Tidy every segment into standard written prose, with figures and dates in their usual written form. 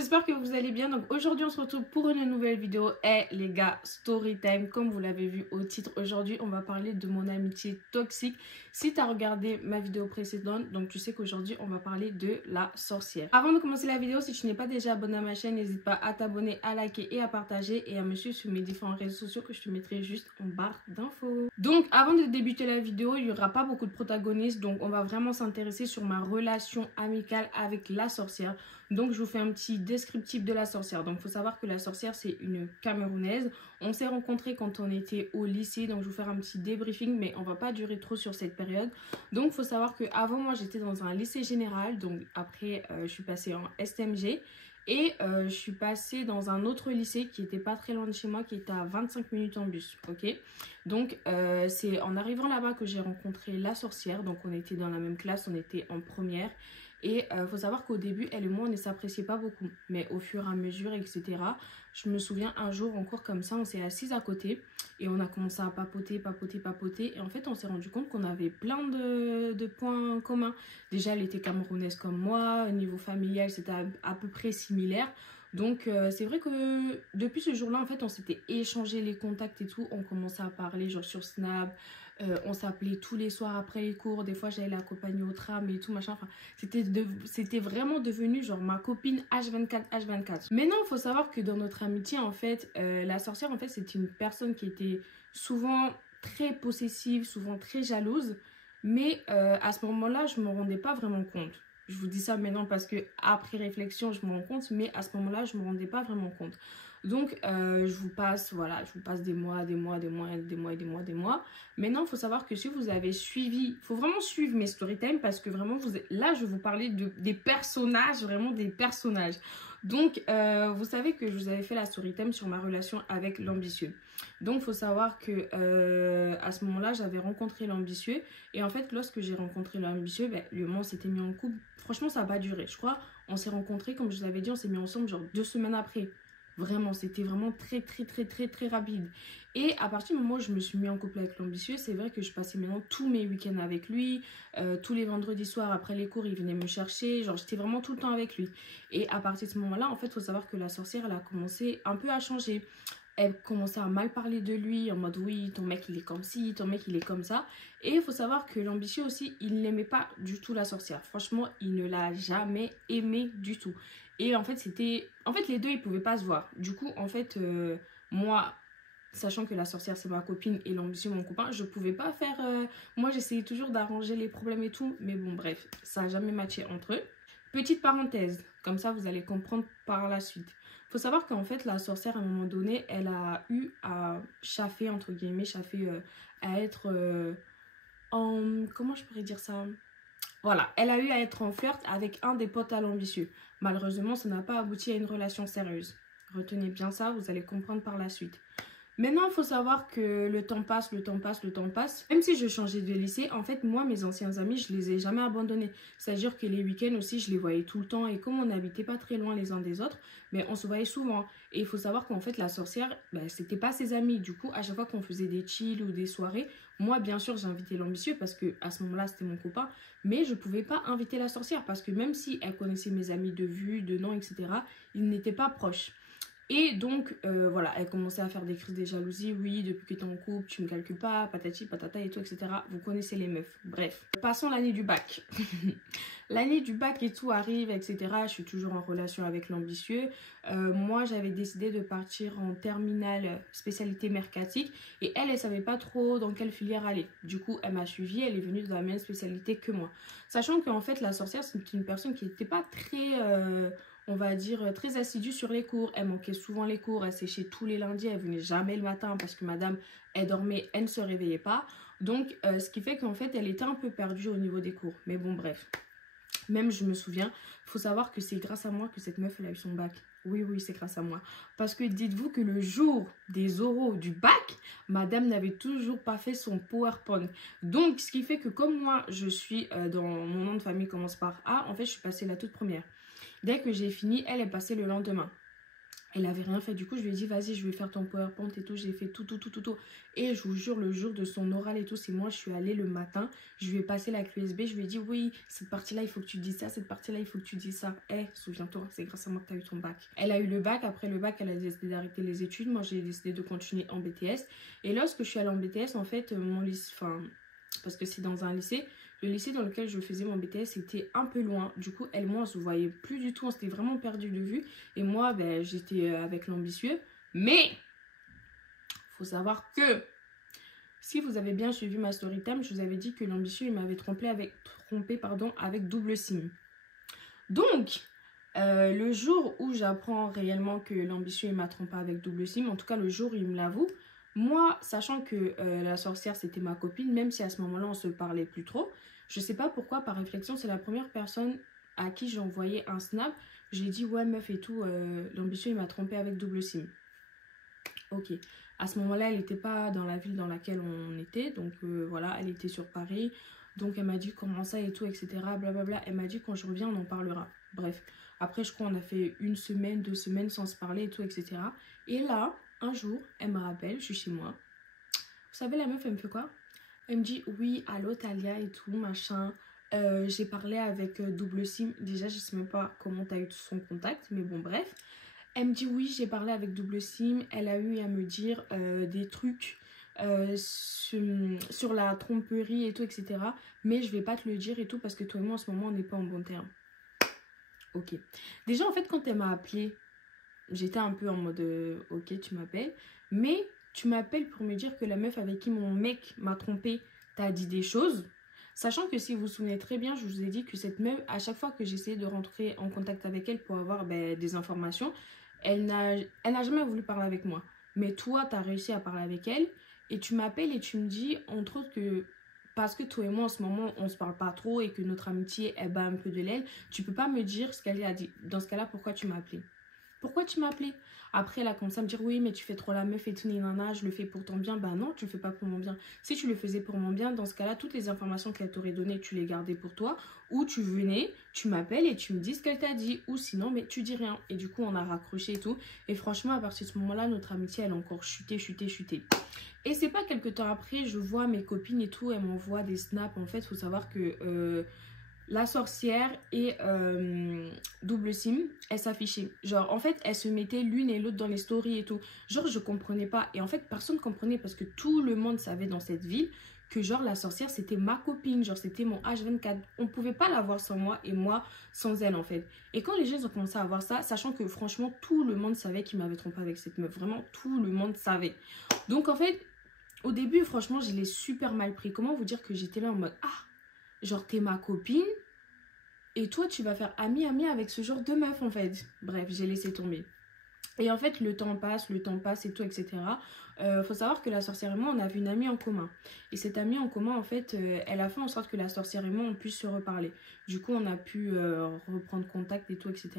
j'espère que vous allez bien. Donc aujourd'hui on se retrouve pour une nouvelle vidéo. Et les gars, story time, comme vous l'avez vu au titre, aujourd'hui on va parler de mon amitié toxique. Si tu as regardé ma vidéo précédente, donc tu sais qu'aujourd'hui on va parler de la sorcière. Avant de commencer la vidéo, si tu n'es pas déjà abonné à ma chaîne, n'hésite pas à t'abonner, à liker et à partager et à me suivre sur mes différents réseaux sociaux que je te mettrai juste en barre d'infos. Donc avant de débuter la vidéo, il n'y aura pas beaucoup de protagonistes, donc on va vraiment s'intéresser sur ma relation amicale avec la sorcière. Donc, je vous fais un petit descriptif de la sorcière. Donc, il faut savoir que la sorcière, c'est une Camerounaise. On s'est rencontrés quand on était au lycée. Donc, je vais vous faire un petit débriefing, mais on ne va pas durer trop sur cette période. Donc, il faut savoir qu'avant, moi, j'étais dans un lycée général. Donc, après, je suis passée en STMG. Et je suis passée dans un autre lycée qui n'était pas très loin de chez moi, qui était à 25 minutes en bus. Ok. Donc, c'est en arrivant là-bas que j'ai rencontré la sorcière. Donc, on était dans la même classe, on était en première. Et il faut savoir qu'au début, elle et moi, on ne s'appréciait pas beaucoup. Mais au fur et à mesure, etc., je me souviens un jour, en cours comme ça, on s'est assis à côté. Et on a commencé à papoter. Et en fait, on s'est rendu compte qu'on avait plein de points communs. Déjà, elle était camerounaise comme moi. Au niveau familial, c'était à peu près similaire. Donc, c'est vrai que depuis ce jour-là, en fait, on s'était échangé les contacts et tout. On commençait à parler, genre sur Snap. On s'appelait tous les soirs après les cours. Des fois, j'allais l'accompagner au tram et tout, machin. Enfin, c'était vraiment devenu genre ma copine H24. Maintenant, il faut savoir que dans notre amitié, en fait, la sorcière, en fait, c'est une personne qui était souvent très possessive, souvent très jalouse. Mais à ce moment-là, je ne me rendais pas vraiment compte. Je vous dis ça maintenant parce que après réflexion, je me rends compte. Mais à ce moment-là, je ne me rendais pas vraiment compte. Donc, je vous passe des mois. Maintenant, il faut savoir que si vous avez suivi, il faut vraiment suivre mes storytime parce que vraiment, là, je vais vous parler des personnages, vraiment des personnages. Donc, vous savez que je vous avais fait la storytime sur ma relation avec l'ambitieux. Donc, il faut savoir que à ce moment-là, j'avais rencontré l'ambitieux. Et en fait, lorsque j'ai rencontré l'ambitieux, ben, le moment s'était mis en couple. Franchement, ça n'a pas duré. Je crois, on s'est rencontrés, comme je vous avais dit, on s'est mis ensemble genre 2 semaines après. Vraiment, c'était vraiment très rapide. Et à partir du moment où je me suis mis en couple avec l'ambitieux, c'est vrai que je passais maintenant tous mes week-ends avec lui. Tous les vendredis soirs après les cours, il venait me chercher. Genre, j'étais vraiment tout le temps avec lui. Et à partir de ce moment-là, en fait, il faut savoir que la sorcière, elle a commencé un peu à changer. Elle commençait à mal parler de lui, en mode oui, ton mec il est comme ci, ton mec il est comme ça. Et il faut savoir que l'ambitieux aussi, il n'aimait pas du tout la sorcière. Franchement, il ne l'a jamais aimée du tout. Et en fait, les deux, ils pouvaient pas se voir. Du coup, en fait, moi, sachant que la sorcière, c'est ma copine et l'ambitieux, mon copain, je pouvais pas faire... Moi, j'essayais toujours d'arranger les problèmes et tout. Mais bon, bref, ça n'a jamais matché entre eux. Petite parenthèse, comme ça, vous allez comprendre par la suite. Il faut savoir qu'en fait, la sorcière, à un moment donné, elle a eu à chaffer, entre guillemets, à être comment je pourrais dire ça? Voilà, elle a eu à être en flirt avec un des potes à l'ambitieux. Malheureusement, ça n'a pas abouti à une relation sérieuse. Retenez bien ça, vous allez comprendre par la suite. Maintenant, il faut savoir que le temps passe. Même si je changeais de lycée, en fait, moi, mes anciens amis, je les ai jamais abandonnés. C'est-à-dire que les week-ends aussi, je les voyais tout le temps. Et comme on n'habitait pas très loin les uns des autres, mais on se voyait souvent. Et il faut savoir qu'en fait, la sorcière, ben, c'était pas ses amis. Du coup, à chaque fois qu'on faisait des chills ou des soirées, moi, bien sûr, j'invitais l'ambitieux parce que à ce moment-là, c'était mon copain. Mais je pouvais pas inviter la sorcière parce que même si elle connaissait mes amis de vue, de nom, etc., ils n'étaient pas proches. Et donc, voilà, elle commençait à faire des crises de jalousie. Oui, depuis que tu es en couple, tu me calcules pas, patati, patata et tout, etc. Vous connaissez les meufs. Bref, passons l'année du bac. L'année du bac et tout arrive, etc. Je suis toujours en relation avec l'ambitieux. Moi, j'avais décidé de partir en terminale spécialité mercatique. Et elle savait pas trop dans quelle filière aller. Du coup, elle m'a suivie. Elle est venue dans la même spécialité que moi. Sachant qu'en fait, la sorcière, c'est une personne qui n'était pas très... on va dire, très assidue sur les cours. Elle manquait souvent les cours, elle séchait tous les lundis, elle venait jamais le matin parce que madame, elle dormait, elle ne se réveillait pas. Donc, ce qui fait qu'en fait, elle était un peu perdue au niveau des cours. Mais bon, bref. Même, je me souviens, il faut savoir que c'est grâce à moi que cette meuf, elle a eu son bac. Oui, c'est grâce à moi. Parce que dites-vous que le jour des oraux du bac, madame n'avait toujours pas fait son PowerPoint. Donc, ce qui fait que comme moi, je suis dans mon nom de famille commence par A, en fait, je suis passée la toute première. Dès que j'ai fini, elle est passée le lendemain. Elle avait rien fait. Du coup, je lui ai dit, vas-y, je vais faire ton PowerPoint et tout. J'ai fait tout. Et je vous jure, le jour de son oral et tout, c'est moi, je suis allée le matin. Je lui ai passé la clé USB. Je lui ai dit, oui, cette partie-là, il faut que tu dises ça. Cette partie-là, il faut que tu dises ça. Eh, souviens-toi, c'est grâce à moi que tu as eu ton bac. Elle a eu le bac. Après le bac, elle a décidé d'arrêter les études. Moi, j'ai décidé de continuer en BTS. Et lorsque je suis allée en BTS, en fait, mon lycée, enfin, parce que c'est dans un lycée. Le lycée dans lequel je faisais mon BTS était un peu loin. Du coup, elle et moi, on se voyait plus du tout. On s'était vraiment perdu de vue. Et moi, ben, j'étais avec l'ambitieux. Mais, faut savoir que, si vous avez bien suivi ma story time, je vous avais dit que l'ambitieux, il m'avait trompé avec double SIM. Donc, le jour où j'apprends réellement que l'ambitieux, il m'a trompé avec double SIM, en tout cas, le jour où il me l'avoue, moi, sachant que la sorcière, c'était ma copine, même si à ce moment-là, on se parlait plus trop, je sais pas pourquoi, par réflexion, c'est la première personne à qui j'ai envoyé un snap. J'ai dit, ouais, meuf et tout, l'ambitieux, il m'a trompé avec double SIM. Ok. À ce moment-là, elle n'était pas dans la ville dans laquelle on était. Donc, voilà, elle était sur Paris. Donc, elle m'a dit comment ça et tout, etc. Blablabla. Elle m'a dit quand je reviens, on en parlera. Bref. Après, je crois on a fait 1 semaine, 2 semaines sans se parler et tout, etc. Et là, un jour, elle me rappelle, je suis chez moi. Vous savez, la meuf, elle me fait quoi? Elle me dit, oui, allô, Talia et tout, machin. J'ai parlé avec double SIM. Déjà, je sais même pas comment tu as eu son contact, mais bon, bref. Elle me dit, oui, j'ai parlé avec double SIM. Elle a eu à me dire des trucs sur la tromperie et tout, etc. Mais je vais pas te le dire et tout parce que toi et moi, en ce moment, on n'est pas en bon terme. Ok. Déjà, en fait, quand elle m'a appelé, j'étais un peu en mode, ok, tu m'appelles. Mais tu m'appelles pour me dire que la meuf avec qui mon mec m'a trompé t'a dit des choses. Sachant que si vous vous souvenez très bien, je vous ai dit que cette meuf, à chaque fois que j'essayais de rentrer en contact avec elle pour avoir des informations, elle n'a jamais voulu parler avec moi. Mais toi, tu as réussi à parler avec elle et tu m'appelles et tu me dis, entre autres, que parce que toi et moi, en ce moment, on ne se parle pas trop et que notre amitié, elle bat un peu de l'aile, tu peux pas me dire ce qu'elle a dit. Dans ce cas-là, pourquoi tu m'as appelé? Pourquoi tu m'as appelé? Après, elle a commencé à me dire, oui, mais tu fais trop la meuf et tout, nana, je le fais pour ton bien. Ben non, tu le fais pas pour mon bien. Si tu le faisais pour mon bien, dans ce cas-là, toutes les informations qu'elle t'aurait données, tu les gardais pour toi. Ou tu venais, tu m'appelles et tu me dis ce qu'elle t'a dit. Ou sinon, mais tu dis rien. Et du coup, on a raccroché et tout. Et franchement, à partir de ce moment-là, notre amitié, elle a encore chuté. Et c'est pas quelque temps après, je vois mes copines et tout, elles m'envoient des snaps. En fait, il faut savoir que... la sorcière et double SIM, elles s'affichaient. Genre, en fait, elles se mettaient l'une et l'autre dans les stories et tout. Genre, je comprenais pas. Et en fait, personne ne comprenait parce que tout le monde savait dans cette ville que, genre, la sorcière, c'était ma copine. Genre, c'était mon H24. On pouvait pas la voir sans moi et moi sans elle, en fait. Et quand les gens ont commencé à voir ça, sachant que, franchement, tout le monde savait qu'il m'avait trompé avec cette meuf. Vraiment, tout le monde savait. Donc, en fait, au début, franchement, je l'ai super mal pris. Comment vous dire que j'étais là en mode, ah, genre, t'es ma copine et toi, tu vas faire ami avec ce genre de meuf, en fait. Bref, j'ai laissé tomber. Et en fait, le temps passe et tout, etc. Faut savoir que la sorcière et moi, on avait une amie en commun. Et cette amie en commun, en fait, elle a fait en sorte que la sorcière et moi, on puisse se reparler. Du coup, on a pu reprendre contact et tout, etc.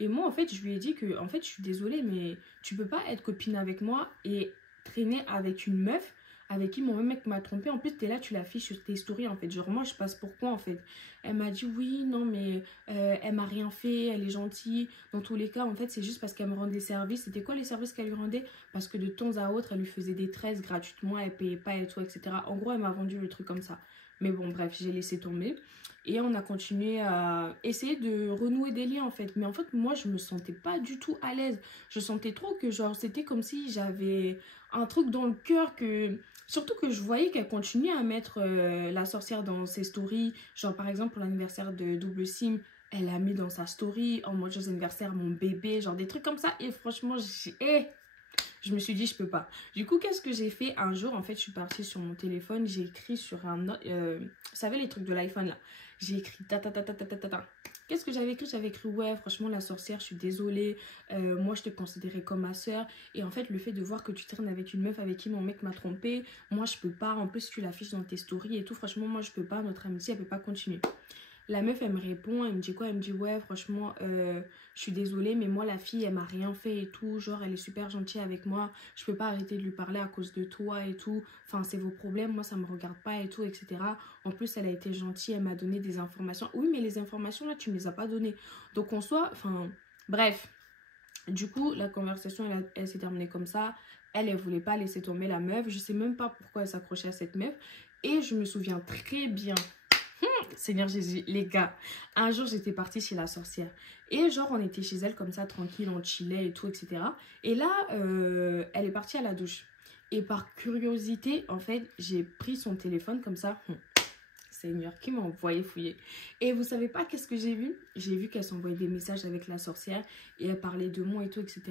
Et moi, en fait, je lui ai dit que, en fait, je suis désolée, mais tu peux pas être copine avec moi et traîner avec une meuf avec qui mon mec m'a trompé. En plus, t'es là, tu l'affiches sur tes stories, en fait. Genre, moi, je passe pour quoi, en fait? Elle m'a dit, oui, non, mais elle m'a rien fait, elle est gentille. Dans tous les cas, en fait, c'est juste parce qu'elle me rendait des services. C'était quoi les services qu'elle lui rendait? Parce que de temps à autre, elle lui faisait des tresses gratuitement, elle payait pas et tout, etc. En gros, elle m'a vendu le truc comme ça. Mais bon, bref, j'ai laissé tomber. Et on a continué à essayer de renouer des liens, en fait. Mais en fait, moi, je me sentais pas du tout à l'aise. Je sentais trop que, genre, c'était comme si j'avais un truc dans le cœur que... Surtout que je voyais qu'elle continuait à mettre la sorcière dans ses stories. Genre, par exemple, pour l'anniversaire de double SIM, elle a mis dans sa story, en mode joyeux anniversaire, mon bébé, genre des trucs comme ça. Et franchement, je me suis dit, je peux pas. Du coup, qu'est-ce que j'ai fait un jour? En fait, je suis partie sur mon téléphone, j'ai écrit sur un... vous savez, les trucs de l'iPhone, là. J'ai écrit ta. Qu'est-ce que j'avais écrit? J'avais écrit, ouais, franchement, la sorcière, je suis désolée. Moi, je te considérais comme ma soeur. Et en fait, le fait de voir que tu traînes avec une meuf avec qui mon mec m'a trompée, moi, je peux pas. En plus, tu l'affiches dans tes stories et tout. Franchement, moi, je peux pas. Notre amitié, elle peut pas continuer. La meuf, elle me répond, elle me dit quoi? Elle me dit, ouais, franchement, je suis désolée, mais moi, la fille, elle m'a rien fait et tout. Genre, elle est super gentille avec moi. Je peux pas arrêter de lui parler à cause de toi et tout. Enfin, c'est vos problèmes. Moi, ça me regarde pas et tout, etc. En plus, elle a été gentille. Elle m'a donné des informations. Oui, mais les informations, là, tu me les as pas données. Donc, en soi, enfin, bref. Du coup, la conversation, elle s'est terminée comme ça. Elle voulait pas laisser tomber la meuf. Je sais même pas pourquoi elle s'accrochait à cette meuf. Et je me souviens très bien. Seigneur Jésus, les gars. Un jour, j'étais partie chez la sorcière. Et genre, on était chez elle comme ça, tranquille, on chillait et tout, etc. Et là, elle est partie à la douche. Et par curiosité, en fait, j'ai pris son téléphone comme ça. Seigneur, qui m'a envoyé fouiller. Et vous savez pas qu'est-ce que j'ai vu? J'ai vu qu'elle s'envoyait des messages avec la sorcière et elle parlait de moi et tout, etc.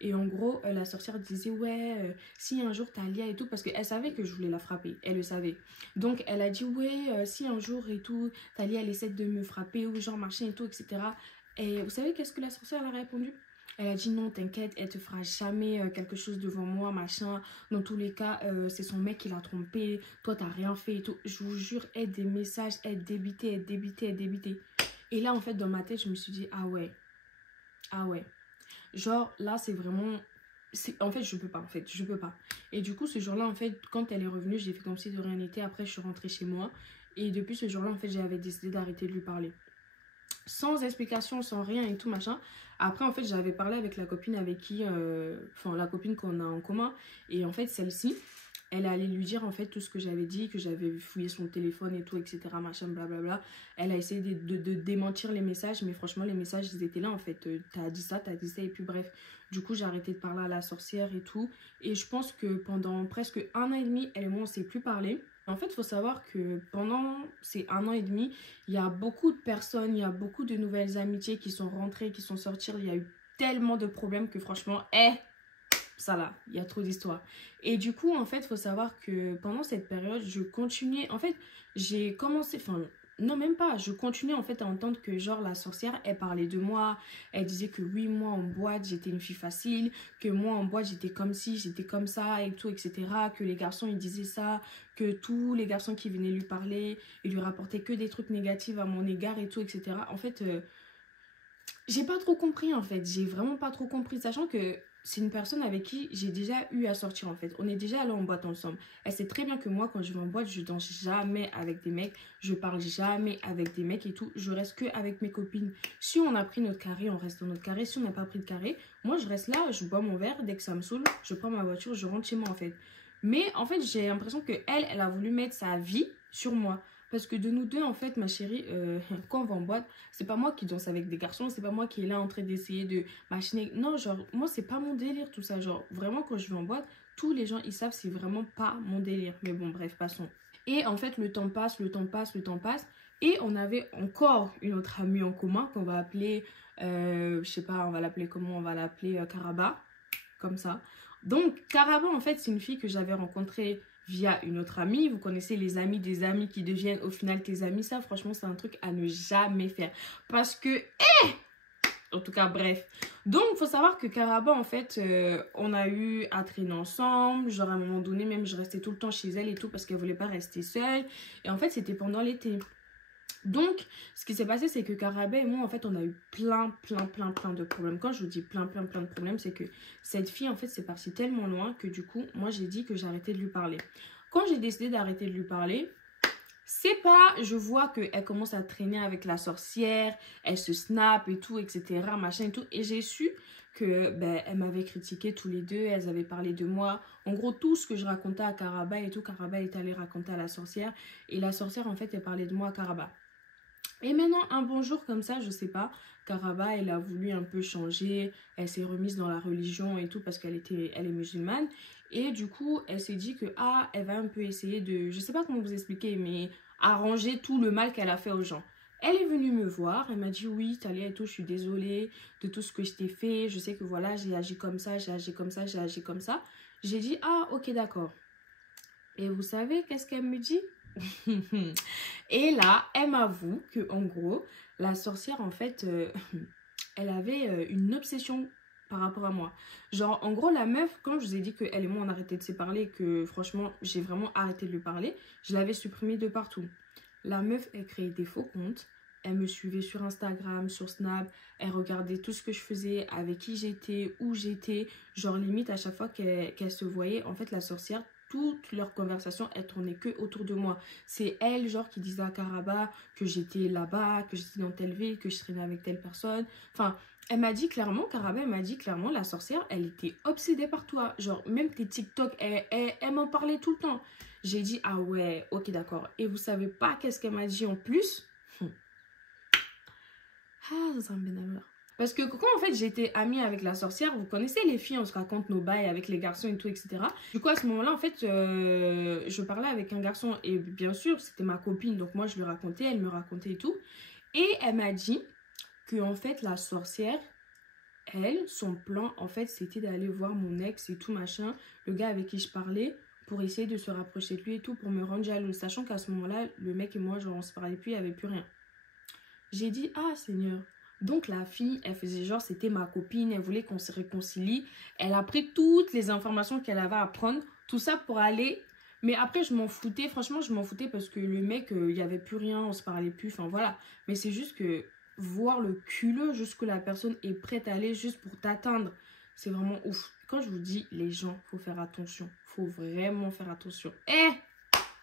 Et en gros, la sorcière disait, ouais, si un jour Talia et tout, parce qu'elle savait que je voulais la frapper, elle le savait. Donc, elle a dit, ouais, si un jour et tout, Talia, elle essaie de me frapper ou genre machin et tout, etc. Et vous savez qu'est-ce que la sorcière a répondu? Elle a dit non, t'inquiète, elle te fera jamais quelque chose devant moi, machin. Dans tous les cas, c'est son mec qui l'a trompée. Toi, t'as rien fait et tout. Je vous jure, elle des messages, elle débitait, elle débitait, elle débitait. Et là, en fait, dans ma tête, je me suis dit, ah ouais. Ah ouais. Genre, là, c'est vraiment... En fait, je peux pas, en fait. Je peux pas. Et du coup, ce jour-là, en fait, quand elle est revenue, j'ai fait comme si de rien n'était. Après, je suis rentrée chez moi. Et depuis ce jour-là, en fait, j'avais décidé d'arrêter de lui parler. Sans explication, sans rien et tout machin. Après, en fait, j'avais parlé avec la copine avec qui... Enfin, la copine qu'on a en commun. Et en fait, celle-ci, elle allait lui dire en fait tout ce que j'avais dit, que j'avais fouillé son téléphone et tout, etc. Machin, blablabla. Elle a essayé de démentir les messages, mais franchement, les messages, ils étaient là en fait. T'as dit ça, et puis bref. Du coup, j'ai arrêté de parler à la sorcière et tout. Et je pense que pendant presque 1 an et demi, elle et moi, on s'est plus parlé. En fait, il faut savoir que pendant ces 1 an et demi, il y a beaucoup de personnes, il y a beaucoup de nouvelles amitiés qui sont rentrées, qui sont sorties. Il y a eu tellement de problèmes que franchement, ça là, il y a trop d'histoires. Et du coup, en fait, il faut savoir que pendant cette période, je continuais, en fait, j'ai commencé, enfin, non, même pas, je continuais en fait à entendre que genre la sorcière, elle parlait de moi, elle disait que oui, moi en boîte, j'étais une fille facile, que moi en boîte, j'étais comme ci, j'étais comme ça et tout, etc. Que les garçons, ils disaient ça, que tous les garçons qui venaient lui parler, ils lui rapportaient que des trucs négatifs à mon égard et tout, etc. En fait, j'ai pas trop compris en fait, j'ai vraiment pas trop compris, sachant que c'est une personne avec qui j'ai déjà eu à sortir en fait. On est déjà allé en boîte ensemble. Elle sait très bien que moi quand je vais en boîte, je danse jamais avec des mecs, je parle jamais avec des mecs et tout. Je reste que avec mes copines. Si on a pris notre carré, on reste dans notre carré. Si on n'a pas pris de carré, moi je reste là, je bois mon verre, dès que ça me saoule, je prends ma voiture, je rentre chez moi en fait. Mais en fait j'ai l'impression que elle a voulu mettre sa vie sur moi. Parce que de nous deux, en fait, ma chérie, quand on va en boîte, c'est pas moi qui danse avec des garçons, c'est pas moi qui est là en train d'essayer de machiner. Non, genre, moi, c'est pas mon délire, tout ça. Genre, vraiment, quand je vais en boîte, tous les gens, ils savent, c'est vraiment pas mon délire. Mais bon, bref, passons. Et en fait, le temps passe, le temps passe, le temps passe. Et on avait encore une autre amie en commun qu'on va appeler, je sais pas, on va l'appeler comment? On va l'appeler Karaba, comme ça. Donc, Karaba, en fait, c'est une fille que j'avais rencontrée via une autre amie. Vous connaissez les amis des amis qui deviennent au final tes amis. Ça, franchement, c'est un truc à ne jamais faire. Parce que, en tout cas, bref. Donc, il faut savoir que Karaba, en fait, on a eu à traîner ensemble. Genre, à un moment donné, même, je restais tout le temps chez elle et tout parce qu'elle voulait pas rester seule. Et en fait, c'était pendant l'été. Donc, ce qui s'est passé, c'est que Karaba et moi, en fait, on a eu plein de problèmes. Quand je vous dis plein de problèmes, c'est que cette fille, en fait, c'est parti tellement loin que du coup, moi, j'ai dit que j'arrêtais de lui parler. Quand j'ai décidé d'arrêter de lui parler, c'est pas, je vois qu'elle commence à traîner avec la sorcière, elle se snap et tout, etc., machin et tout. Et j'ai su que, ben, elle m'avait critiqué tous les deux, elles avaient parlé de moi. En gros, tout ce que je racontais à Karaba et tout, Karaba est allée raconter à la sorcière. Et la sorcière, en fait, elle parlait de moi à Karaba. Et maintenant, un bon jour comme ça, je sais pas, Karaba, elle a voulu un peu changer, elle s'est remise dans la religion et tout parce elle est musulmane. Et du coup, elle s'est dit que, elle va un peu essayer de, je sais pas comment vous expliquer, mais arranger tout le mal qu'elle a fait aux gens. Elle est venue me voir, elle m'a dit, oui, Talia et tout, je suis désolée de tout ce que je t'ai fait, je sais que voilà, j'ai agi comme ça, j'ai agi comme ça, j'ai agi comme ça. J'ai dit, ok, d'accord. Et vous savez, qu'est-ce qu'elle me dit? Et là, elle m'avoue que en gros, la sorcière, en fait, elle avait une obsession par rapport à moi. Genre, en gros, la meuf, quand je vous ai dit qu'elle et moi, on arrêtait de se parler, que franchement, j'ai vraiment arrêté de lui parler, je l'avais supprimée de partout. La meuf, elle créait des faux comptes. Elle me suivait sur Instagram, sur Snap. Elle regardait tout ce que je faisais, avec qui j'étais, où j'étais. Genre, limite, à chaque fois qu'elle se voyait, en fait, la sorcière, toute leur conversation, elle tournait que autour de moi. C'est elle, genre, qui disait à Karaba que j'étais là-bas, que j'étais dans telle ville, que je traînais avec telle personne. Enfin, elle m'a dit clairement, Karaba, elle m'a dit clairement, la sorcière, elle était obsédée par toi. Genre, même tes TikTok, elle m'en parlait tout le temps. J'ai dit, ah ouais, ok, d'accord. Et vous savez pas qu'est-ce qu'elle m'a dit en plus? Ah, ça me bénameur. Parce que quand en fait j'étais amie avec la sorcière, vous connaissez les filles, on se raconte nos bails avec les garçons et tout, etc. Du coup à ce moment-là en fait je parlais avec un garçon et bien sûr c'était ma copine, donc moi je lui racontais, elle me racontait et tout. Et elle m'a dit que en fait la sorcière, elle, son plan en fait c'était d'aller voir mon ex et tout machin, le gars avec qui je parlais, pour essayer de se rapprocher de lui et tout, pour me rendre jalouse. Sachant qu'à ce moment-là, le mec et moi genre on se parlait plus, il n'y avait plus rien. J'ai dit, ah Seigneur. Donc la fille, elle faisait genre, c'était ma copine, elle voulait qu'on se réconcilie. Elle a pris toutes les informations qu'elle avait à prendre, tout ça pour aller. Mais après, je m'en foutais, franchement, je m'en foutais parce que le mec, il n'y avait plus rien, on se parlait plus, enfin voilà. Mais c'est juste que voir le culot jusqu'où la personne est prête à aller juste pour t'atteindre, c'est vraiment ouf. Quand je vous dis, les gens, faut faire attention. Faut vraiment faire attention.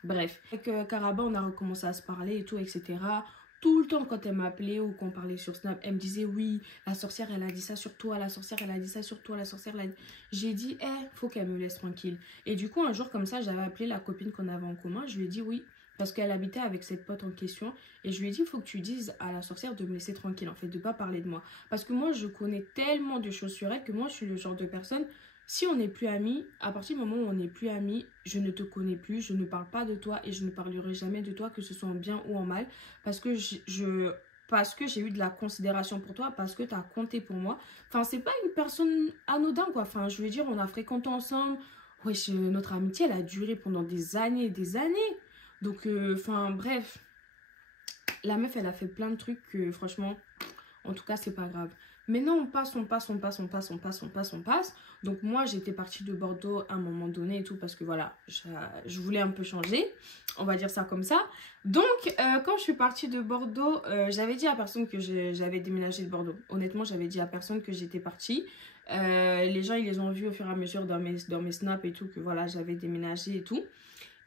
Bref. Avec Karaba, on a recommencé à se parler et tout, etc. Tout le temps, quand elle m'appelait ou qu'on parlait sur Snap, elle me disait, oui, la sorcière, elle a dit ça sur toi, la sorcière, elle a dit ça sur toi, la sorcière, elle a dit... J'ai dit, faut qu'elle me laisse tranquille. Et du coup, un jour comme ça, j'avais appelé la copine qu'on avait en commun. Je lui ai dit oui, parce qu'elle habitait avec cette pote en question. Et je lui ai dit, il faut que tu dises à la sorcière de me laisser tranquille, en fait, de ne pas parler de moi. Parce que moi, je connais tellement de choses sur elle que moi, je suis le genre de personne... Si on n'est plus amis, à partir du moment où on n'est plus amis, je ne te connais plus, je ne parle pas de toi et je ne parlerai jamais de toi, que ce soit en bien ou en mal, parce que parce que j'ai eu de la considération pour toi, parce que tu as compté pour moi. Enfin, c'est pas une personne anodine, quoi. Enfin, je veux dire, on a fréquenté ensemble. Wesh, notre amitié, elle a duré pendant des années et des années. Donc, enfin, bref. La meuf, elle a fait plein de trucs que, franchement, en tout cas, c'est pas grave. Maintenant, on passe. Donc, moi, j'étais partie de Bordeaux à un moment donné et tout parce que, voilà, je voulais un peu changer. On va dire ça comme ça. Donc, quand je suis partie de Bordeaux, j'avais dit à personne que j'avais déménagé de Bordeaux. Honnêtement, j'avais dit à personne que j'étais partie. Les gens, ils les ont vus au fur et à mesure dans mes snaps et tout, que, voilà, j'avais déménagé et tout.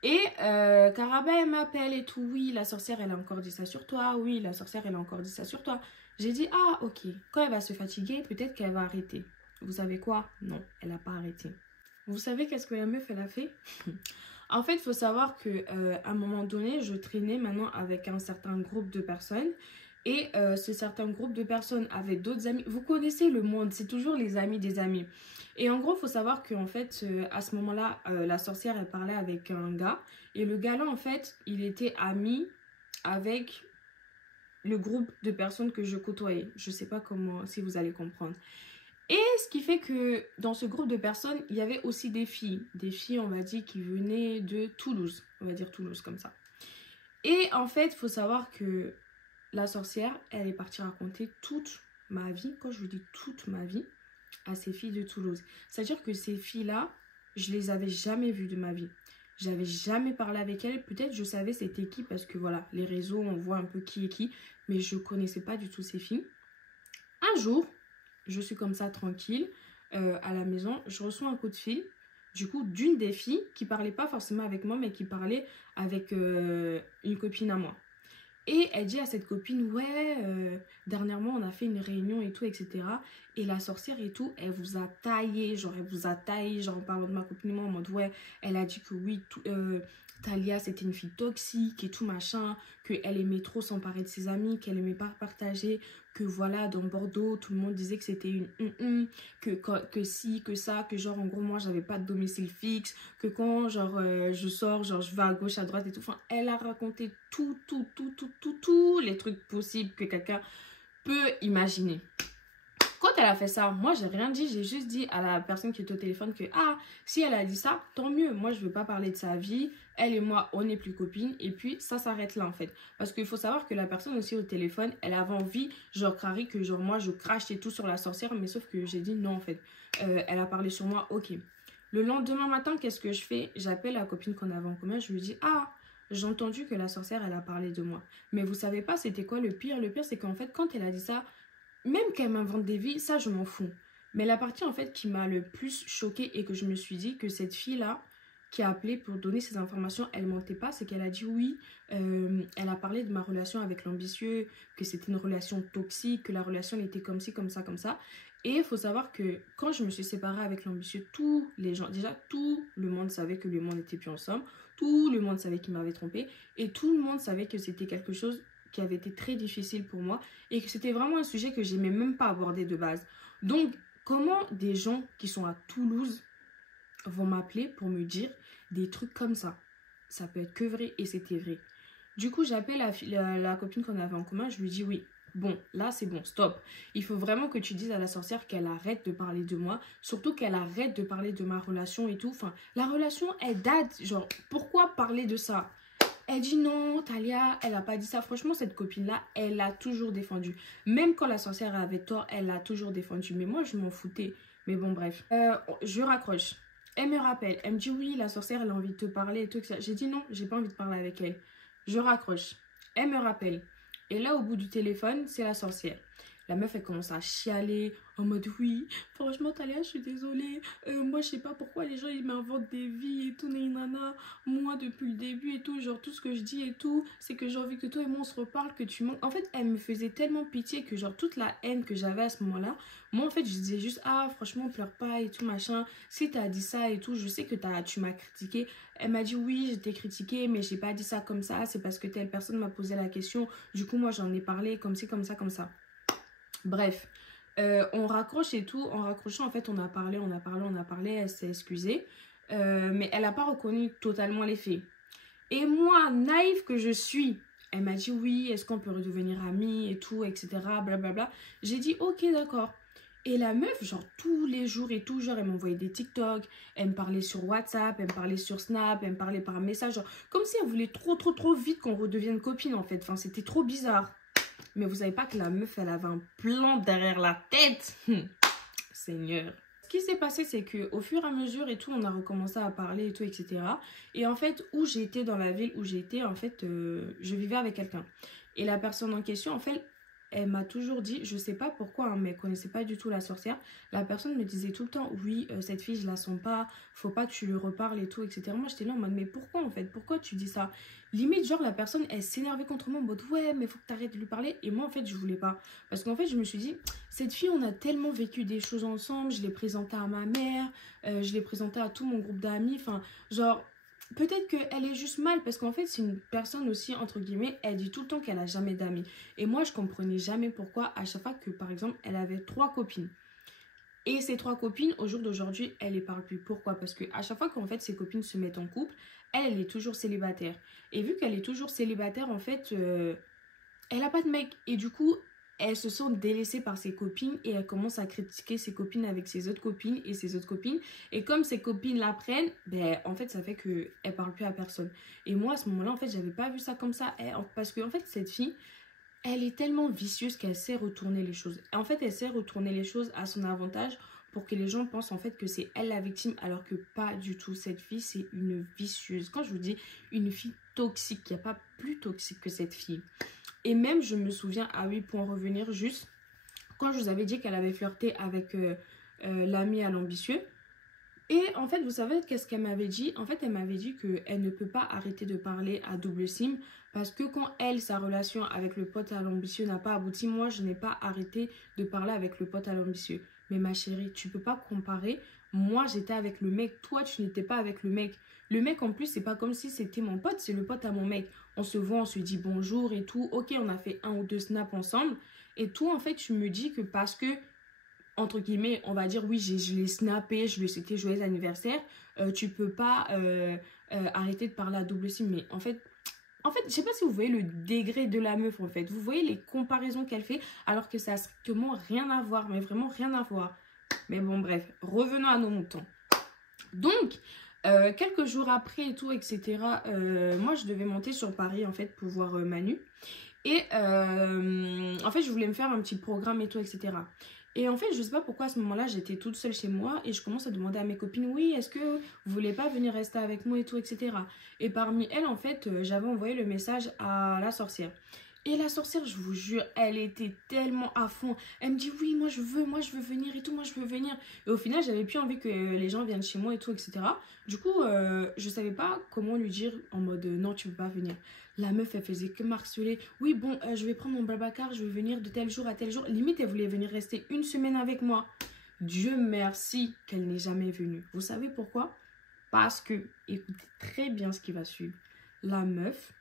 Et Karaba, elle m'appelle et tout. Oui, la sorcière, elle a encore dit ça sur toi. Oui, la sorcière, elle a encore dit ça sur toi. J'ai dit, ah, ok. Quand elle va se fatiguer, peut-être qu'elle va arrêter. Vous savez quoi? Non, elle n'a pas arrêté. Vous savez qu'est-ce que la meuf, elle a fait? En fait, il faut savoir qu'à un moment donné, je traînais maintenant avec un certain groupe de personnes. Et ce certain groupe de personnes avait d'autres amis. Vous connaissez le monde, c'est toujours les amis des amis. Et en gros, il faut savoir qu'en fait, à ce moment-là, la sorcière, elle parlait avec un gars. Et le gars-là, en fait, il était ami avec le groupe de personnes que je côtoyais. Je ne sais pas comment, si vous allez comprendre. Et ce qui fait que dans ce groupe de personnes, il y avait aussi des filles. Des filles, on va dire, qui venaient de Toulouse. On va dire Toulouse comme ça. Et en fait, il faut savoir que la sorcière, elle est partie raconter toute ma vie, quand je vous dis toute ma vie, à ces filles de Toulouse. C'est-à-dire que ces filles-là, je les avais jamais vues de ma vie. J'avais jamais parlé avec elles. Peut-être je savais c'était qui parce que voilà, les réseaux, on voit un peu qui est qui. Mais je connaissais pas du tout ces filles. Un jour, je suis comme ça tranquille à la maison. Je reçois un coup de fil. Du coup, d'une des filles qui parlait pas forcément avec moi, mais qui parlait avec une copine à moi. Et elle dit à cette copine, ouais, dernièrement, on a fait une réunion et tout, etc. Et la sorcière et tout, elle vous a taillé, genre, elle vous a taillé, genre, en parlant de ma copine et moi, en mode, ouais, elle a dit que oui, Talia, c'était une fille toxique et tout, machin, qu'elle aimait trop s'emparer de ses amis, qu'elle aimait pas partager, que voilà, dans Bordeaux, tout le monde disait que c'était une que si, que ça, que genre, en gros, moi, j'avais pas de domicile fixe, que quand, genre, je sors, genre, je vais à gauche, à droite et tout. Enfin, elle a raconté tous les trucs possibles que quelqu'un peut imaginer. Quand elle a fait ça, moi, j'ai rien dit. J'ai juste dit à la personne qui était au téléphone que, ah, si elle a dit ça, tant mieux. Moi, je veux pas parler de sa vie. Elle et moi, on n'est plus copines. Et puis, ça s'arrête là, en fait. Parce qu'il faut savoir que la personne aussi au téléphone, elle avait envie, genre, Crary, que genre, moi, je crachais tout sur la sorcière. Mais sauf que j'ai dit non, en fait. Elle a parlé sur moi, ok. Le lendemain matin, qu'est-ce que je fais? J'appelle la copine qu'on avait en commun. Je lui dis, ah, j'ai entendu que la sorcière, elle a parlé de moi. Mais vous savez pas, c'était quoi le pire? Le pire, c'est qu'en fait, quand elle a dit ça, même qu'elle m'invente des vies, ça, je m'en fous. Mais la partie, en fait, qui m'a le plus choquée et que je me suis dit que cette fille-là, qui a appelé pour donner ces informations, elle mentait pas, c'est qu'elle a dit oui, elle a parlé de ma relation avec l'ambitieux, que c'était une relation toxique, que la relation était comme ci, comme ça, comme ça. Et il faut savoir que quand je me suis séparée avec l'ambitieux, tous les gens, déjà tout le monde savait que lui et moi n'était plus ensemble, tout le monde savait qu'il m'avait trompée et tout le monde savait que c'était quelque chose qui avait été très difficile pour moi et que c'était vraiment un sujet que j'aimais même pas aborder de base. Donc, comment des gens qui sont à Toulouse vont m'appeler pour me dire des trucs comme ça? Ça peut être que vrai et c'était vrai. Du coup, j'appelle la copine qu'on avait en commun, je lui dis oui. Bon, là c'est bon, stop. Il faut vraiment que tu dises à la sorcière qu'elle arrête de parler de moi. Surtout qu'elle arrête de parler de ma relation et tout. Enfin, la relation, elle date. Genre, pourquoi parler de ça? Elle dit non, Talia, elle n'a pas dit ça. Franchement, cette copine-là, elle l'a toujours défendu. Même quand la sorcière avait tort, elle l'a toujours défendu. Mais moi, je m'en foutais. Mais bon, bref. Je raccroche. Elle me rappelle. Elle me dit oui, la sorcière, elle a envie de te parler et tout. J'ai dit non, j'ai pas envie de parler avec elle. Je raccroche. Elle me rappelle. Et là, au bout du téléphone, c'est la sorcière. La meuf, elle commence à chialer en mode oui, franchement, Talia, je suis désolée. Moi, je sais pas pourquoi les gens, ils m'inventent des vies et tout, nana. Moi, depuis le début et tout, genre tout ce que je dis et tout, c'est que j'ai envie que toi et moi, on se reparle, que tu manques. En fait, elle me faisait tellement pitié que genre toute la haine que j'avais à ce moment-là, moi, en fait, je disais juste, ah, franchement, pleure pas et tout, machin. Si t'as dit ça et tout, je sais que tu m'as critiqué. Elle m'a dit, oui, je t'ai critiqué, mais j'ai pas dit ça comme ça. C'est parce que telle personne m'a posé la question. Du coup, moi, j'en ai parlé comme ci, comme ça, comme ça. Bref, on raccroche et tout. En raccrochant, en fait, on a parlé. Elle s'est excusée. Mais elle n'a pas reconnu totalement les faits. Et moi, naïve que je suis, elle m'a dit oui, est-ce qu'on peut redevenir amis et tout, etc. Blablabla. J'ai dit ok, d'accord. Et la meuf, genre tous les jours et tout, genre elle m'envoyait des TikTok, elle me parlait sur WhatsApp, elle me parlait sur Snap, elle me parlait par message, genre comme si elle voulait trop vite qu'on redevienne copine en fait. Enfin, c'était trop bizarre. Mais vous savez pas que la meuf, elle avait un plan derrière la tête. Seigneur. Ce qui s'est passé, c'est qu'au fur et à mesure et tout, on a recommencé à parler et tout, etc. Et en fait, où j'étais dans la ville où j'étais, en fait, je vivais avec quelqu'un. Et la personne en question, en fait, elle m'a toujours dit, je sais pas pourquoi, hein, mais elle connaissait pas du tout la sorcière. La personne me disait tout le temps, oui, cette fille, je la sens pas, faut pas que tu lui reparles et tout, etc. Moi, j'étais là en mode, mais pourquoi en fait? Pourquoi tu dis ça? Limite, genre, la personne, elle s'énervait contre moi en mode, ouais, mais faut que t'arrêtes de lui parler. Et moi, en fait, je voulais pas. Parce qu'en fait, je me suis dit, cette fille, on a tellement vécu des choses ensemble, je l'ai présentée à ma mère, je l'ai présentée à tout mon groupe d'amis, enfin, genre... Peut-être qu'elle est juste mal parce qu'en fait c'est une personne aussi entre guillemets, elle dit tout le temps qu'elle a jamais d'amis. Et moi je comprenais jamais pourquoi à chaque fois que par exemple elle avait 3 copines. Et ces 3 copines au jour d'aujourd'hui elle les parle plus. Pourquoi? Parce que à chaque fois qu'en fait ses copines se mettent en couple, elle est toujours célibataire. Et vu qu'elle est toujours célibataire en fait, elle a pas de mec. Et du coup elles se sont délaissées par ses copines et elle commence à critiquer ses copines avec ses autres copines et ses autres copines. Et comme ses copines la prennent, ben, en fait, ça fait qu'elle ne parle plus à personne. Et moi, à ce moment-là, en fait, j'avais pas vu ça comme ça. Parce que, en fait, cette fille, elle est tellement vicieuse qu'elle sait retourner les choses. En fait, elle sait retourner les choses à son avantage pour que les gens pensent en fait que c'est elle la victime, alors que pas du tout. Cette fille, c'est une vicieuse. Quand je vous dis une fille toxique, il n'y a pas plus toxique que cette fille. Et même, je me souviens, ah oui, pour en revenir juste, quand je vous avais dit qu'elle avait flirté avec l'ami à l'ambitieux. Et en fait, vous savez qu'est-ce qu'elle m'avait dit? En fait, elle m'avait dit qu'elle ne peut pas arrêter de parler à double sim parce que quand elle, sa relation avec le pote à l'ambitieux n'a pas abouti, moi, je n'ai pas arrêté de parler avec le pote à l'ambitieux. Mais ma chérie, tu peux pas comparer. Moi, j'étais avec le mec. Toi, tu n'étais pas avec le mec. Le mec, en plus, c'est pas comme si c'était mon pote. C'est le pote à mon mec. On se voit, on se dit bonjour et tout. Ok, on a fait 1 ou 2 snaps ensemble. Et toi, en fait, tu me dis que parce que, entre guillemets, on va dire, oui, je l'ai snappé, je lui ai souhaité joyeux anniversaire. Tu peux pas arrêter de parler à double sim. Mais en fait, je sais pas si vous voyez le degré de la meuf, en fait. Vous voyez les comparaisons qu'elle fait, alors que ça n'a strictement rien à voir. Mais vraiment rien à voir. Mais bon, bref. Revenons à nos moutons. Donc, quelques jours après et tout, etc., moi, je devais monter sur Paris, en fait, pour voir Manu. Et, en fait, je voulais me faire un petit programme et tout, etc. Et en fait, je sais pas pourquoi à ce moment-là, j'étais toute seule chez moi et je commence à demander à mes copines, oui, est-ce que vous voulez pas venir rester avec moi et tout, etc. Et parmi elles, en fait, j'avais envoyé le message à la sorcière. Et la sorcière, je vous jure, elle était tellement à fond. Elle me dit, oui, moi je veux venir et tout, moi je veux venir. Et au final, j'avais plus envie que les gens viennent chez moi et tout, etc. Du coup, je savais pas comment lui dire en mode, non, tu peux pas venir. La meuf, elle faisait que m'harceler. Oui, bon, je vais prendre mon Blablacar, je vais venir de tel jour à tel jour. Limite, elle voulait venir rester une semaine avec moi. Dieu merci qu'elle n'est jamais venue. Vous savez pourquoi? Parce que, écoutez très bien ce qui va suivre. La meuf,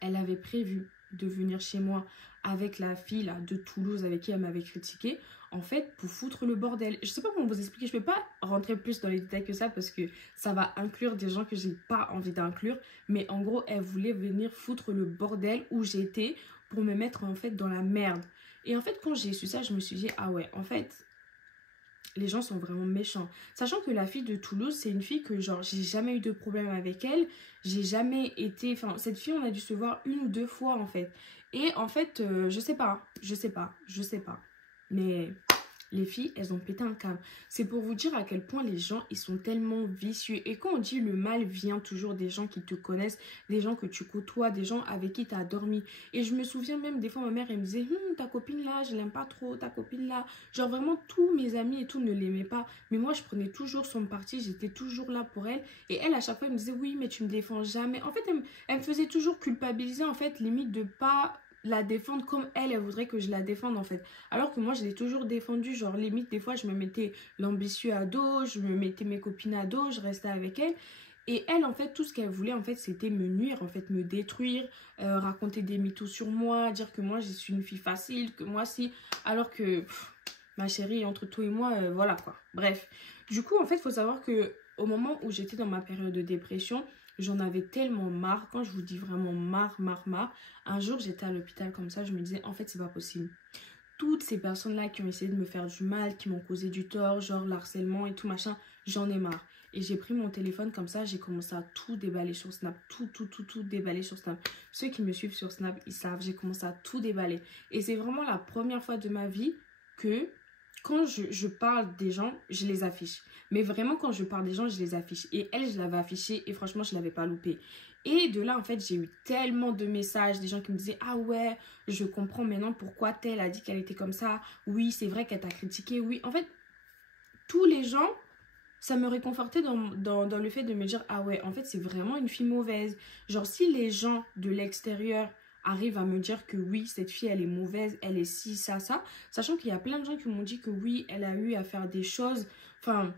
elle avait prévu de venir chez moi avec la fille là, de Toulouse avec qui elle m'avait critiqué, en fait, pour foutre le bordel. Je sais pas comment vous expliquer, je peux pas rentrer plus dans les détails que ça parce que ça va inclure des gens que j'ai pas envie d'inclure, mais en gros, elle voulait venir foutre le bordel où j'étais pour me mettre en fait dans la merde. Et en fait, quand j'ai su ça, je me suis dit, ah ouais, en fait, les gens sont vraiment méchants. Sachant que la fille de Toulouse, c'est une fille que, genre, j'ai jamais eu de problème avec elle. J'ai jamais été... Enfin, cette fille, on a dû se voir une ou deux fois, en fait. Et en fait, je sais pas. Mais les filles, elles ont pété un câble. C'est pour vous dire à quel point les gens, ils sont tellement vicieux. Et quand on dit le mal vient toujours des gens qui te connaissent, des gens que tu côtoies, des gens avec qui tu as dormi. Et je me souviens même, des fois, ma mère, elle me disait, ta copine là, je l'aime pas trop, ta copine là. Genre vraiment, tous mes amis et tout ne l'aimaient pas. Mais moi, je prenais toujours son parti, j'étais toujours là pour elle. Et elle, à chaque fois, elle me disait, oui, mais tu me défends jamais. En fait, elle me faisait toujours culpabiliser, en fait, limite de pas la défendre comme elle voudrait que je la défende en fait. Alors que moi je l'ai toujours défendue, genre limite des fois je me mettais l'ambitieux à dos, je me mettais mes copines à dos, je restais avec elle. Et elle en fait tout ce qu'elle voulait en fait c'était me nuire, en fait me détruire, raconter des mythos sur moi, dire que moi je suis une fille facile, que moi si, alors que ma chérie entre toi et moi voilà quoi. Bref, du coup en fait il faut savoir que au moment où j'étais dans ma période de dépression, j'en avais tellement marre, quand je vous dis vraiment marre. Un jour, j'étais à l'hôpital comme ça, je me disais, en fait, c'est pas possible. Toutes ces personnes-là qui ont essayé de me faire du mal, qui m'ont causé du tort, genre l'harcèlement et tout machin, j'en ai marre. Et j'ai pris mon téléphone comme ça, j'ai commencé à tout déballer sur Snap, tout déballer sur Snap. Ceux qui me suivent sur Snap, ils savent, j'ai commencé à tout déballer. Et c'est vraiment la première fois de ma vie que quand je parle des gens, je les affiche. Mais vraiment, quand je parle des gens, je les affiche. Et elle, je l'avais affichée et franchement, je ne l'avais pas loupé. Et de là, en fait, j'ai eu tellement de messages, des gens qui me disaient, ah ouais, je comprends maintenant pourquoi telle a dit qu'elle était comme ça. Oui, c'est vrai qu'elle t'a critiqué. Oui, en fait, tous les gens, ça me réconfortait dans le fait de me dire, ah ouais, en fait, c'est vraiment une fille mauvaise. Genre, si les gens de l'extérieur arrivent à me dire que oui, cette fille, elle est mauvaise, elle est ci, ça, sachant qu'il y a plein de gens qui m'ont dit que oui, elle a eu à faire des choses, enfin,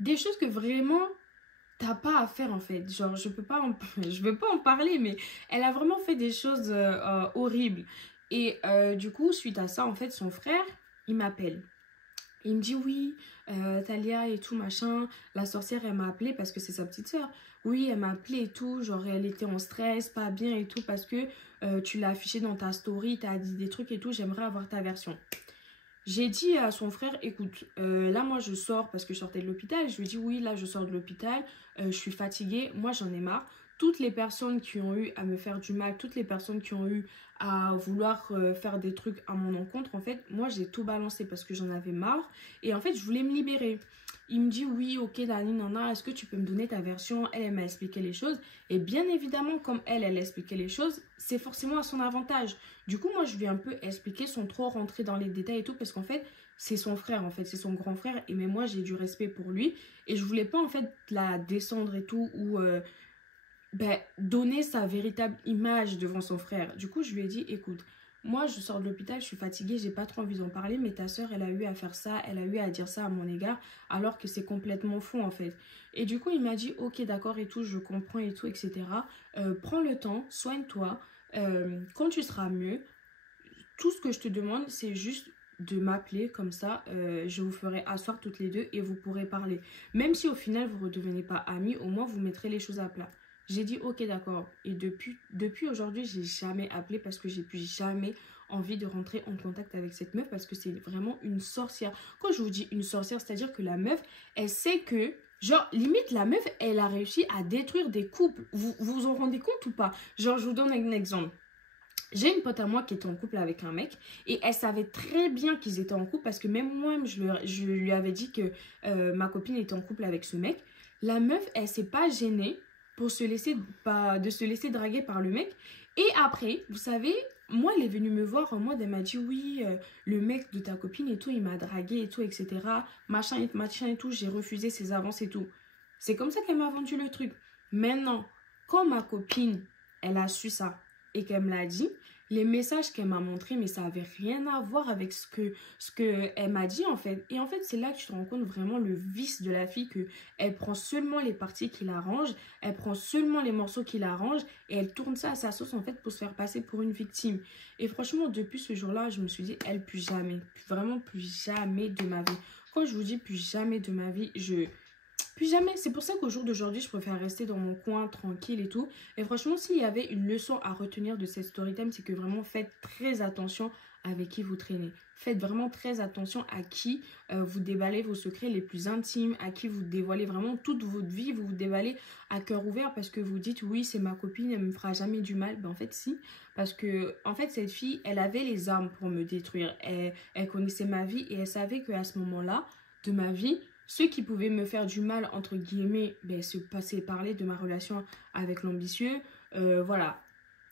des choses que vraiment t'as pas à faire en fait. Genre, je veux pas en parler, mais elle a vraiment fait des choses horribles. Et du coup, suite à ça, en fait, son frère, il m'appelle. Il me dit oui, Talia et tout machin, la sorcière elle m'a appelé parce que c'est sa petite soeur. Oui, elle m'a appelé et tout, genre elle était en stress, pas bien et tout parce que tu l'as affiché dans ta story, t'as dit des trucs et tout, j'aimerais avoir ta version. J'ai dit à son frère, écoute, là moi je sors parce que je sortais de l'hôpital. Je lui ai dit oui, là je sors de l'hôpital, je suis fatiguée, moi j'en ai marre. Toutes les personnes qui ont eu à me faire du mal, toutes les personnes qui ont eu à vouloir faire des trucs à mon encontre, en fait, moi j'ai tout balancé parce que j'en avais marre et en fait je voulais me libérer. Il me dit oui, ok, Dani, nana, est-ce que tu peux me donner ta version? Elle m'a expliqué les choses et bien évidemment, comme elle expliqué les choses, c'est forcément à son avantage. Du coup, moi je lui ai un peu expliqué sans trop rentrer dans les détails et tout parce qu'en fait, c'est son frère, en fait, c'est son grand frère et mais moi j'ai du respect pour lui et je voulais pas en fait la descendre et tout ou donner sa véritable image devant son frère. Du coup, je lui ai dit, écoute, moi, je sors de l'hôpital, je suis fatiguée, j'ai pas trop envie d'en parler, mais ta soeur, elle a eu à faire ça, elle a eu à dire ça à mon égard, alors que c'est complètement faux, en fait. Et du coup, il m'a dit, ok, d'accord et tout, je comprends et tout, etc. Prends le temps, soigne-toi. Quand tu seras mieux, tout ce que je te demande, c'est juste de m'appeler comme ça, je vous ferai asseoir toutes les deux et vous pourrez parler. Même si au final, vous ne redevenez pas amis, au moins, vous mettrez les choses à plat. J'ai dit ok d'accord et depuis aujourd'hui j'ai jamais appelé parce que j'ai plus jamais envie de rentrer en contact avec cette meuf parce que c'est vraiment une sorcière. Quand je vous dis une sorcière, c'est-à-dire que la meuf elle sait que genre limite la meuf elle a réussi à détruire des couples. Vous vous en rendez compte ou pas? Genre je vous donne un exemple. J'ai une pote à moi qui était en couple avec un mec et elle savait très bien qu'ils étaient en couple parce que même moi je lui avais dit que ma copine était en couple avec ce mec. La meuf elle s'est pas gênée pour de se laisser draguer par le mec. Et après, vous savez, moi, elle est venue me voir en mode, elle m'a dit, oui, le mec de ta copine et tout, il m'a dragué et tout, etc. Machin et tout, j'ai refusé ses avances et tout. C'est comme ça qu'elle m'a vendu le truc. Maintenant, quand ma copine, elle a su ça et qu'elle me l'a dit, les messages qu'elle m'a montrés, mais ça avait rien à voir avec ce que elle m'a dit en fait. Et en fait, c'est là que tu te rends compte vraiment le vice de la fille, que elle prend seulement les parties qui l'arrangent, elle prend seulement les morceaux qui l'arrangent et elle tourne ça à sa sauce en fait pour se faire passer pour une victime. Et franchement, depuis ce jour-là, je me suis dit, elle, plus jamais, vraiment plus jamais de ma vie. Quand je vous dis plus jamais de ma vie, plus jamais. C'est pour ça qu'au jour d'aujourd'hui, je préfère rester dans mon coin tranquille et tout. Et franchement, s'il y avait une leçon à retenir de cette story time, c'est que vraiment faites très attention avec qui vous traînez. Faites vraiment très attention à qui vous déballez vos secrets les plus intimes, à qui vous dévoilez vraiment toute votre vie, vous vous déballez à cœur ouvert parce que vous dites oui, c'est ma copine, elle me fera jamais du mal. Ben en fait, si. Parce que en fait, cette fille, elle avait les armes pour me détruire. Elle connaissait ma vie et elle savait qu'à ce moment-là de ma vie, ceux qui pouvaient me faire du mal, entre guillemets, ben, se passer parler de ma relation avec l'ambitieux. Voilà,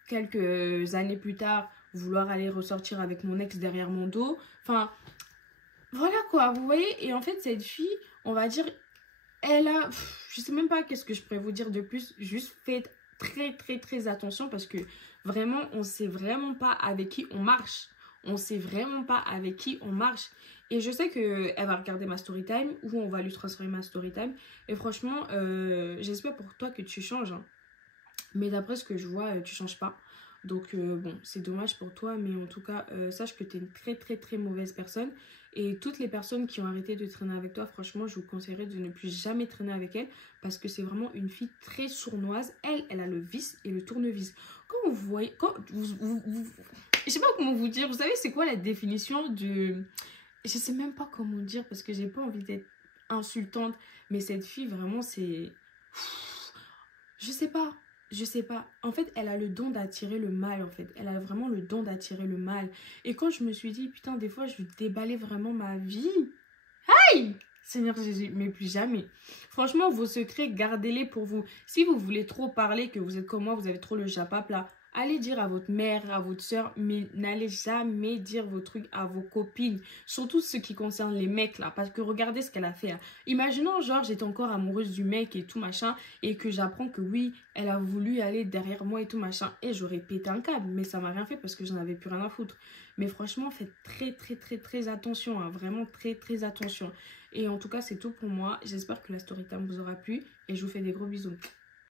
quelques années plus tard, vouloir aller ressortir avec mon ex derrière mon dos. Enfin, voilà quoi, vous voyez. Et en fait, cette fille, on va dire, elle a... je sais même pas qu'est-ce que je pourrais vous dire de plus. Juste faites très attention parce que vraiment, on sait vraiment pas avec qui on marche. On sait vraiment pas avec qui on marche. Et je sais qu'elle va regarder ma story time ou on va lui transférer ma story time. Et franchement, j'espère pour toi que tu changes. Hein. Mais d'après ce que je vois, tu changes pas. Donc bon, c'est dommage pour toi. Mais en tout cas, sache que tu es une très mauvaise personne. Et toutes les personnes qui ont arrêté de traîner avec toi, franchement, je vous conseillerais de ne plus jamais traîner avec elle. Parce que c'est vraiment une fille très sournoise. Elle a le vice et le tournevis. Quand vous voyez... je sais pas comment vous dire. Vous savez, c'est quoi la définition de... Je sais même pas comment dire parce que j'ai pas envie d'être insultante. Mais cette fille, vraiment, c'est... Je sais pas. Je sais pas. En fait, elle a le don d'attirer le mal, en fait. Elle a vraiment le don d'attirer le mal. Et quand je me suis dit, putain, des fois, je vais déballer vraiment ma vie. Aïe! Seigneur Jésus, mais plus jamais. Franchement, vos secrets, gardez-les pour vous. Si vous voulez trop parler, que vous êtes comme moi, vous avez trop le japap là, allez dire à votre mère, à votre soeur, mais n'allez jamais dire vos trucs à vos copines. Surtout ce qui concerne les mecs là, parce que regardez ce qu'elle a fait. Hein. Imaginons genre j'étais encore amoureuse du mec et tout machin, et que j'apprends que oui, elle a voulu aller derrière moi et tout machin, et j'aurais pété un câble, mais ça m'a rien fait parce que j'en avais plus rien à foutre. Mais franchement, faites très attention, hein, vraiment très attention. Et en tout cas, c'est tout pour moi. J'espère que la story time vous aura plu et je vous fais des gros bisous.